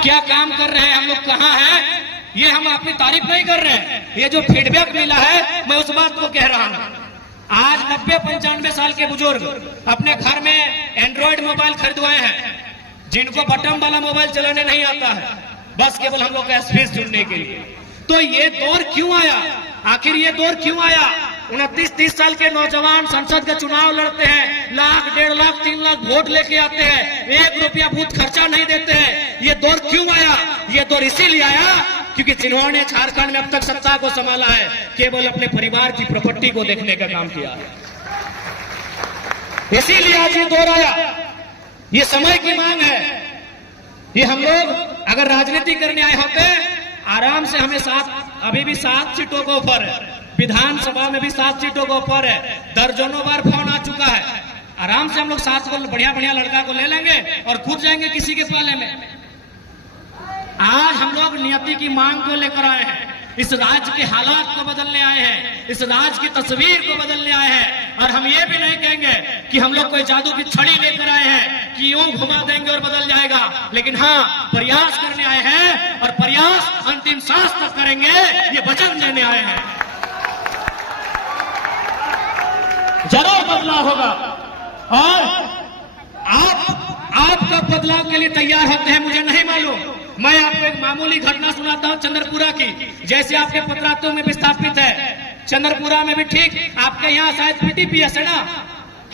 क्या काम कर रहे हैं हम लोग, कहाँ हैं, ये हम अपनी तारीफ नहीं कर रहे हैं। ये जो फीडबैक मिला है मैं उस बात को कह रहा हूँ। आज 90-95 साल के बुजुर्ग अपने घर में एंड्रॉइड मोबाइल खरीदवाए हैं, जिनको बटन वाला मोबाइल चलाने नहीं आता है, बस केवल हम लोग का स्पेस जुड़ने के लिए। तो ये दौर क्यों आया, आखिर ये दौर क्यों आया? 29-30 साल के नौजवान संसद का चुनाव लड़ते हैं, लाख, 1.5 लाख, 3 लाख वोट लेके आते हैं, 1 रुपया बूथ खर्चा नहीं देते हैं। ये दौर क्यों आया? ये दौर इसीलिए आया क्योंकि जिन्होंने झारखंड में अब तक सत्ता को संभाला है केवल अपने परिवार की प्रॉपर्टी को देखने का काम किया है। इसीलिए आज ये दौर आया। ये समय की मांग है। ये हम लोग अगर राजनीति करने आए होते आराम से, हमें अभी भी 7 सीटों के ऊपर है, विधानसभा में भी 7 सीटों के ऊपर है, दर्जनों बार फोन आ चुका है। आराम से हम लोग 7 को बढ़िया बढ़िया लड़का को ले लेंगे और कूद जाएंगे किसी के पाले में। आज हम लोग नियति की मांग को लेकर आए हैं, इस राज्य के हालात को बदलने आए हैं, इस राज्य की तस्वीर को बदलने आए हैं। और हम ये भी नहीं कहेंगे कि हम लोग कोई जादू की छड़ी लेकर आए हैं कि यूं घुमा देंगे और बदल जाएगा, लेकिन हाँ, प्रयास करने आए हैं और प्रयास अंतिम सांस तक करेंगे, ये वचन देने आए हैं। जरूर बदलाव होगा और आप कब बदलाव के लिए तैयार होते हैं मुझे नहीं मालूम। मैं आपको एक मामूली घटना सुनाता हूं चंद्रपुरा की। जैसे आपके पत्रातों में विस्थापित है, चंद्रपुरा में भी ठीक आपके यहाँ शायद पीटीपीएस है ना,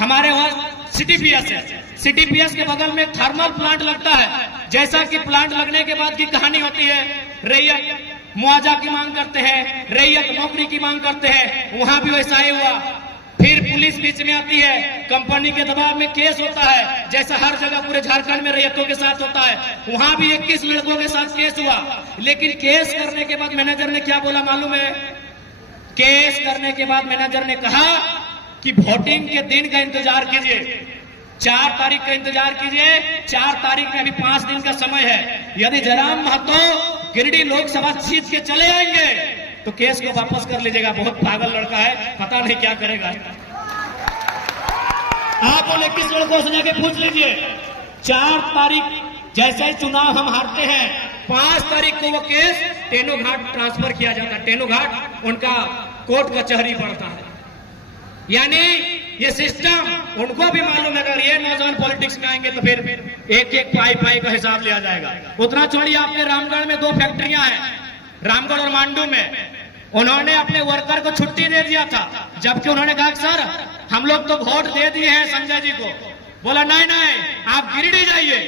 हमारे वहां सीटीपीएस है। सीटीपीएस के बगल में थर्मल प्लांट लगता है। जैसा कि प्लांट लगने के बाद की कहानी होती है, रैयत मुआवजा की मांग करते हैं, रैयत नौकरी की मांग करते हैं, वहां भी वैसा ही हुआ। फिर पुलिस बीच में आती है, कंपनी के दबाव में केस होता है, जैसा हर जगह पूरे झारखंड में रैयतों के साथ होता है। वहां भी 21 लड़कों के साथ केस हुआ, लेकिन केस करने के बाद मैनेजर ने क्या बोला मालूम है? केस करने के बाद मैनेजर ने कहा कि वोटिंग के दिन का इंतजार कीजिए, 4 तारीख का इंतजार कीजिए, 4 तारीख में अभी 5 दिन का समय है। यदि जयराम महतो गिरिडीह लोकसभा जीत के चले आएंगे तो केस को वापस कर लीजिएगा। बहुत पागल लड़का है, पता नहीं क्या करेगा। आप बोले किस लड़कों से जाके पूछ लीजिए। 4 तारीख जैसे ही चुनाव हम हारते हैं, 5 तारीख को वो केस टेनो घाट ट्रांसफर किया जाता है। टेनो घाट उनका कोर्ट कचहरी पड़ता है। यानी ये सिस्टम उनको भी मालूम है, अगर ये नौजवान पॉलिटिक्स में आएंगे तो फिर एक पाई का हिसाब लिया जाएगा। उतना छोड़िए, आपके रामगढ़ में 2 फैक्ट्रियां हैं, रामगढ़ और मांडू में। उन्होंने अपने वर्कर को छुट्टी दे दिया था, जबकि उन्होंने कहा सर हम लोग तो वोट दे दिए हैं संजय जी को। बोला नहीं आप गिरिडीह जाइए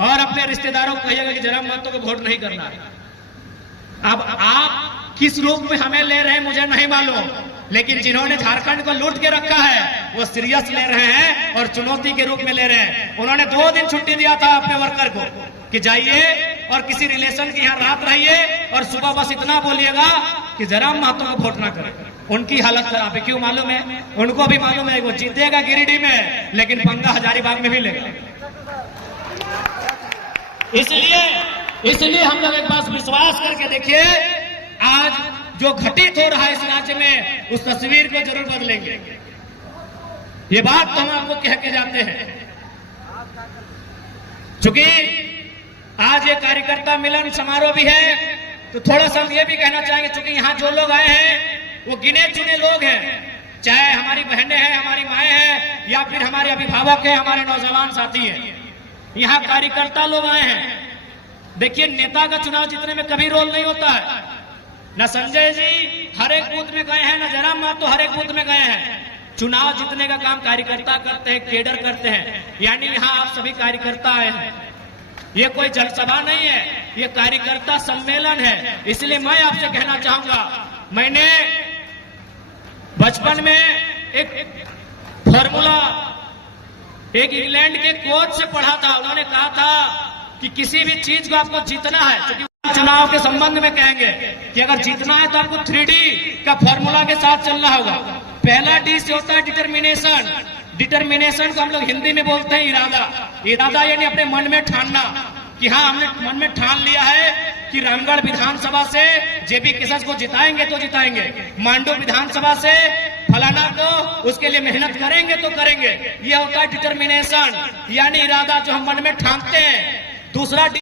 और अपने रिश्तेदारों को कहिएगा कि जयराम महतो को वोट नहीं करना है। अब आप किस रूप में हमें ले रहे हैं मुझे नहीं मालूम, लेकिन जिन्होंने झारखंड को लूट के रखा है वो सीरियस ले रहे हैं और चुनौती के रूप में ले रहे हैं। उन्होंने 2 दिन छुट्टी दिया था अपने वर्कर को कि जाइए और किसी रिलेशन के यहाँ रात रहिए और सुबह बस इतना बोलिएगा कि जयराम महतो को वोट ना करें। उनकी हालत खराब है। क्यों मालूम है? उनको भी मालूम है वो जीतेगा गिरिडीह में, लेकिन पंगा हजारीबाग में भी लेगा। इसलिए हम लोग एक बात विश्वास करके देखिए, आज जो घटित हो रहा है इस राज्य में, उस तस्वीर को जरूर बदलेंगे। ये बात तो हम आपको कह के जाते हैं। चूंकि आज ये कार्यकर्ता मिलन समारोह भी है, तो थोड़ा सा हम ये भी कहना चाहेंगे, चूंकि यहाँ जो लोग आए हैं वो गिने चुने लोग हैं, चाहे हमारी बहनें हैं, हमारी माएं हैं, या फिर हमारे अभिभावक हैं, हमारे नौजवान साथी हैं। यहाँ कार्यकर्ता लोग आए हैं। देखिए, नेता का चुनाव जीतने में कभी रोल नहीं होता है। न संजय जी हर एक बूथ में गए हैं, न जयराम महतो हर एक बूथ में गए हैं। चुनाव जीतने का काम कार्यकर्ता करते हैं, केडर करते हैं। यानी यहाँ आप सभी कार्यकर्ता आए हैं। ये कोई जनसभा नहीं है, ये कार्यकर्ता सम्मेलन है। इसलिए मैं आपसे कहना चाहूंगा, मैंने बचपन में एक फॉर्मूला एक इंग्लैंड के कोच से पढ़ा था। उन्होंने कहा था कि किसी भी चीज को आपको जीतना है, क्योंकि चुनाव के संबंध में कहेंगे कि अगर जीतना है तो आपको 3D का फॉर्मूला के साथ चलना होगा। पहला D से होता है डिटर्मिनेशन। डिटर्मिनेशन को हम लोग हिंदी में बोलते हैं इरादा। इरादा यानी अपने मन में ठानना कि हाँ, हमने मन में ठान लिया है कि रामगढ़ विधानसभा से जेबी किशोर को जिताएंगे तो जिताएंगे, मांडू विधानसभा से फलाना को उसके लिए मेहनत करेंगे तो करेंगे। यह होता है डिटर्मिनेशन, यानी इरादा जो हम मन में ठानते हैं। दूसरा